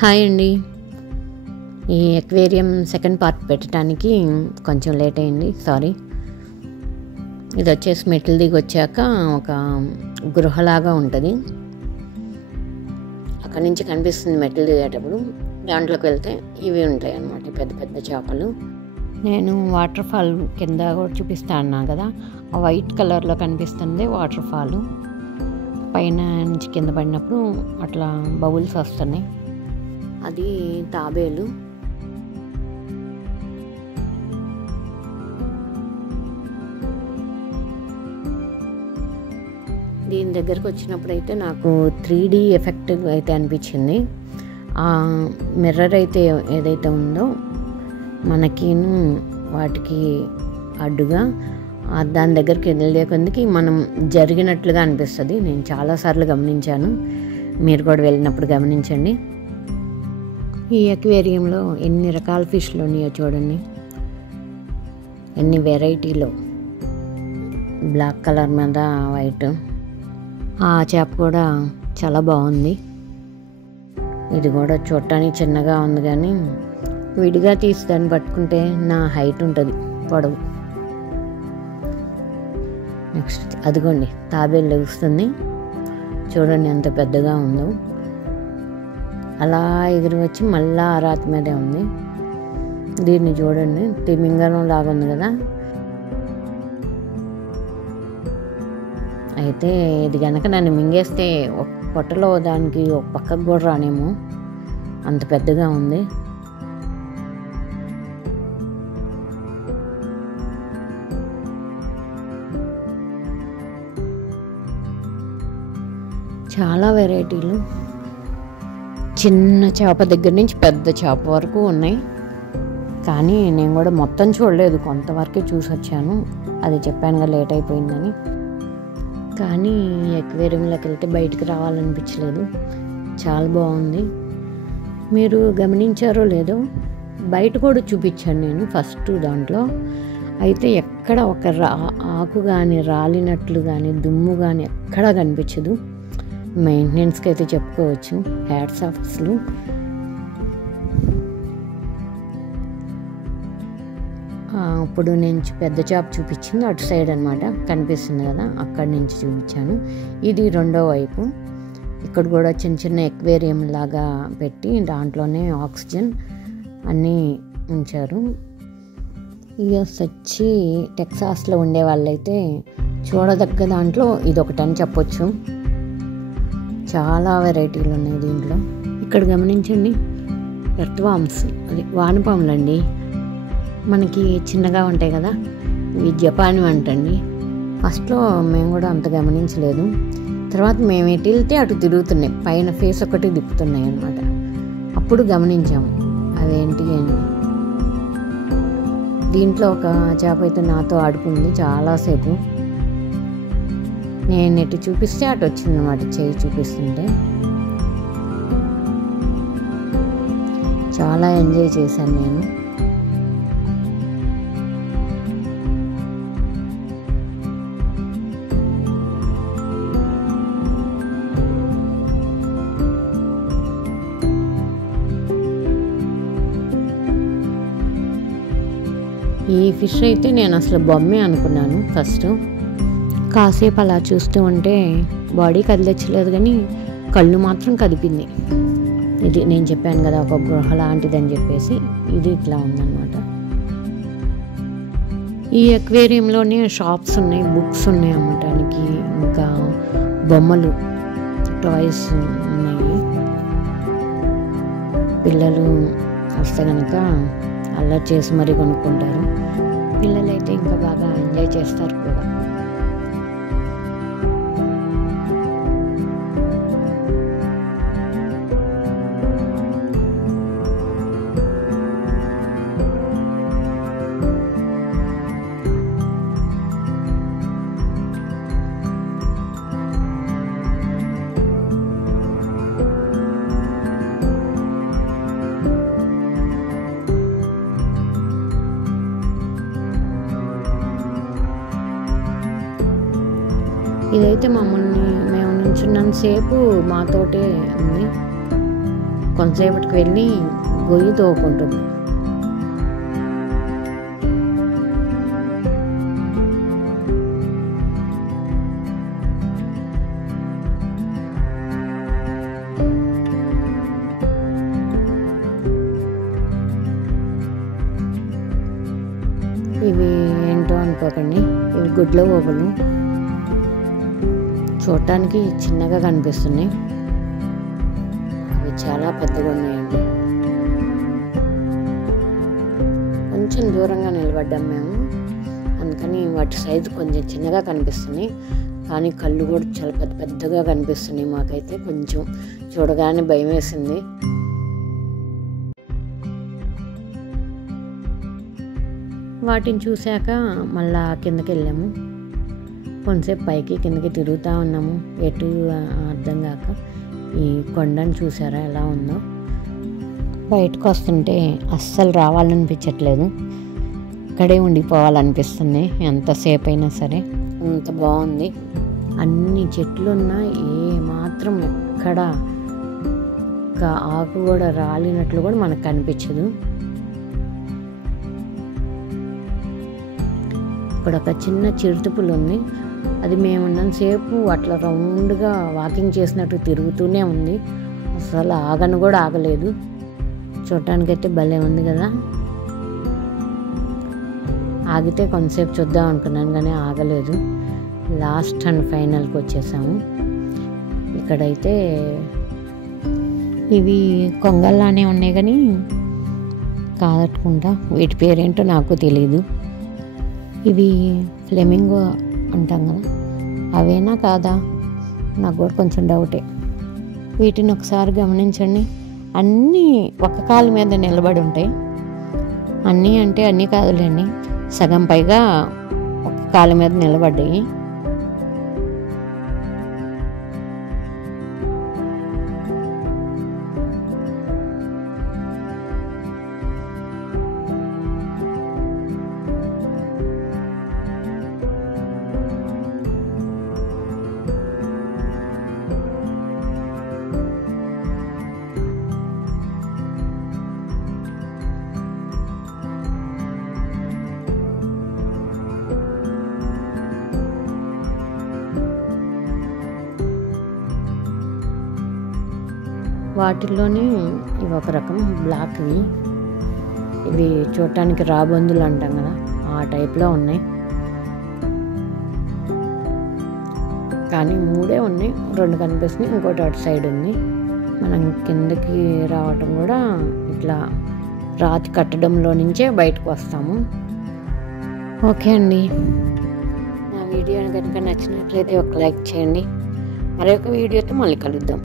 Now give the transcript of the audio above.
Hi అండి. ఈ aquarium second part పెట్టడానికి కొంచెం లేట్ అయింది, సారీ. ఇది వచ్చేసి మెట్లు దిగి వచ్చాక ఒక గృహలాగా ఉంటుంది. అక్కడి నుంచి కనిపిస్తుంది మెట్లు దిగేటప్పుడు. దాంట్లోకి వెళ్తే ఇవి ఉంటాయి అన్నమాట, పెద్ద పెద్ద చేపలు. నేను వాటర్ ఫాల్ కింద కూడా చూపిస్తా అన్నా కదా, ఆ వైట్ కలర్లో కనిపిస్తుంది వాటర్ ఫాల్. పైన నుంచి కింద పడినప్పుడు అట్లా బబుల్స్ వస్తున్నాయి. అది తాబేలు. దీని దగ్గరకు వచ్చినప్పుడు అయితే నాకు 3D ఎఫెక్ట్ అయితే అనిపించింది. ఆ మిర్రర్ అయితే ఏదైతే ఉందో మనకిను వాటికి అడ్డుగా దాని దగ్గరికి వెళ్ళే కొందికి మనం జరిగినట్లుగా అనిపిస్తుంది. నేను చాలాసార్లు గమనించాను, మీరు కూడా వెళ్ళినప్పుడు గమనించండి. ఈ అక్వేరియంలో ఎన్ని రకాల ఫిష్లు ఉన్నాయో చూడండి, ఎన్ని వెరైటీలో. బ్లాక్ కలర్ మీద వైట్. ఆ చేప కూడా చాలా బాగుంది. ఇది కూడా చూడటానికి చిన్నగా ఉంది, కానీ విడిగా తీసి దాన్ని పట్టుకుంటే నా హైట్ ఉంటుంది, పొడవు. నెక్స్ట్ అదిగోండి తాబేలు లెగుస్తుంది, చూడండి ఎంత పెద్దగా ఉందో. అలా ఎగిరి వచ్చి మళ్ళా ఆ రాతి మీదే ఉంది. దీన్ని చూడండి, తిమింగలం లాగా ఉంది కదా. అయితే ఇది కనుక నన్ను మింగేస్తే ఒక పొట్టలో దానికి ఒక పక్కకు కూడా రానేమో, అంత పెద్దగా ఉంది. చాలా వెరైటీలు, చిన్న చేప దగ్గర నుంచి పెద్ద చేప వరకు ఉన్నాయి. కానీ నేను కూడా మొత్తం చూడలేదు, కొంతవరకే చూసి వచ్చాను. అది చెప్పానుగా లేట్ అయిపోయిందని. కానీ అక్వేరియంలోకి వెళ్తే బయటికి రావాలనిపించలేదు, చాలా బాగుంది. మీరు గమనించారో లేదో, బయట కూడా చూపించాను నేను ఫస్ట్ దాంట్లో. అయితే ఎక్కడ ఒక ఆకు కానీ రాలినట్లు కానీ దుమ్ము కానీ ఎక్కడా కనిపించదు. మెయింటెనెన్స్కి అయితే చెప్పుకోవచ్చు, హ్యాట్స్ ఆఫ్స్లు. ఇప్పుడు నేను పెద్ద చేప చూపించింది అటు సైడ్ అనమాట, కనిపిస్తుంది కదా, అక్కడి నుంచి చూపించాను. ఇది రెండో వైపు. ఇక్కడ కూడా చిన్న చిన్న ఎక్వేరియం లాగా పెట్టి దాంట్లోనే ఆక్సిజన్ అన్నీ ఉంచారు. ఇక వచ్చి టెక్సాస్లో ఉండే వాళ్ళైతే చూడదగ్గ దాంట్లో ఇది ఒకటని చెప్పొచ్చు. చాలా వెరైటీలు ఉన్నాయి దీంట్లో. ఇక్కడ గమనించండి, ఎర్త్వామ్స్, అది వానపాములండి. మనకి చిన్నగా ఉంటాయి కదా, ఇవి జపాన్ అంటండి. ఫస్ట్లో మేము కూడా అంత గమనించలేదు. తర్వాత మేము ఎటు వెళ్తే అటు తిరుగుతున్నాయి, పైన ఫేస్ ఒకటి తిప్పుతున్నాయి అన్నమాట. అప్పుడు గమనించాము అదేంటి అని. దీంట్లో ఒక చేప అయితే నాతో ఆడుకుంది చాలాసేపు. నేను ఎటు చూపిస్తే అటు వచ్చిందన్నమాట, చేయి చూపిస్తుంటే. చాలా ఎంజాయ్ చేశాను నేను. ఈ ఫిష్ అయితే నేను అసలు బొమ్మే అనుకున్నాను ఫస్ట్. కాసేపు అలా చూస్తూ ఉంటే బాడీ కదిలించలేదు, కానీ కళ్ళు మాత్రం కదిపింది. ఇది నేను చెప్పాను కదా ఒక గృహ లాంటిదని చెప్పేసి, ఇది ఇట్లా ఉందన్నమాట. ఈ అక్వేరియంలోనే షాప్స్ ఉన్నాయి, బుక్స్ ఉన్నాయి అమ్మటానికి, ఇంకా బొమ్మలు, టాయ్స్ ఉన్నాయి. పిల్లలు వస్తే కనుక అల్లరి చేసి మరీ కొనుక్కుంటారు. పిల్లలైతే ఇంకా బాగా ఎంజాయ్ చేస్తారు కూడా. ఇదైతే మేము నుంచున్నంతసేపు మాతోటే ఉంది. కొంతసేపటికి వెళ్ళి గొయ్యి తోకుంటుంది. ఇవి ఏంటో అనుకోకండి, ఇవి గుడ్ల ఓబులు. చూడటానికి చిన్నగా కనిపిస్తున్నాయి, అవి చాలా పెద్దగా ఉన్నాయండి. కొంచెం దూరంగా నిలబడ్డాం మేము, అందుకని వాటి సైజు కొంచెం చిన్నగా కనిపిస్తున్నాయి. కానీ కళ్ళు కూడా చాలా పెద్ద పెద్దగా కనిపిస్తున్నాయి. మాకైతే కొంచెం చూడగానే భయం వేసింది. వాటిని చూశాక మళ్ళా కిందకి వెళ్ళాము. కొంతసేపు పైకి కిందకి తిరుగుతూ ఉన్నాము, ఎటు అర్థం కాక. ఈ కొండను చూసారా ఎలా ఉందో. బయటకు వస్తుంటే అస్సలు రావాలనిపించట్లేదు, ఇక్కడే ఉండిపోవాలనిపిస్తుంది ఎంతసేపు అయినా సరే. అంత బాగుంది, అన్ని చెట్లు ఉన్నా ఏ మాత్రం ఎక్కడ ఒక ఆకు కూడా రాలినట్లు కూడా మనకు కనిపించదు. ఇక్కడ ఒక చిన్న చిరుతపులు ఉంది, అది మేము ఉన్నంతసేపు అట్లా రౌండ్గా వాకింగ్ చేసినట్టు తిరుగుతూనే ఉంది, అసలు ఆగను కూడా ఆగలేదు. చూడటానికైతే భలే ఉంది కదా. ఆగితే కొంతసేపు చూద్దాం అనుకున్నాను కానీ ఆగలేదు. లాస్ట్ అండ్ ఫైనల్కి వచ్చేసాము. ఇక్కడైతే ఇవి కొంగల్లానే ఉన్నాయి కానీ కాదట్టుకుంటా, వీటి పేరేంటో నాకు తెలియదు. ఇవి ఫ్లెమింగో అంటాం కదా, అవేనా కాదా నాకు కూడా కొంచెం డౌటే. వీటిని ఒకసారి గమనించండి, అన్నీ ఒక కాలు మీద నిలబడి ఉంటాయి. అన్నీ అంటే అన్నీ కాదులేండి, సగం పైగా ఒక కాలు మీద నిలబడ్డాయి. వాటిల్లోనే ఇవి ఒక రకం బ్లాక్వి, ఇవి చూడటానికి రాబందులు అంటాం కదా ఆ టైప్లో ఉన్నాయి. కానీ 3 ఉన్నాయి, 2 కనిపిస్తున్నాయి, ఇంకోటి అటు సైడ్ ఉంది. మనం కిందకి రావటం కూడా ఇట్లా రాతి కట్టడంలో నుంచే బయటకు వస్తాము. ఓకే అండి, నా వీడియో కనుక నచ్చినట్లయితే ఒక లైక్ చేయండి. మరొక వీడియోతో మళ్ళీ కలుద్దాం.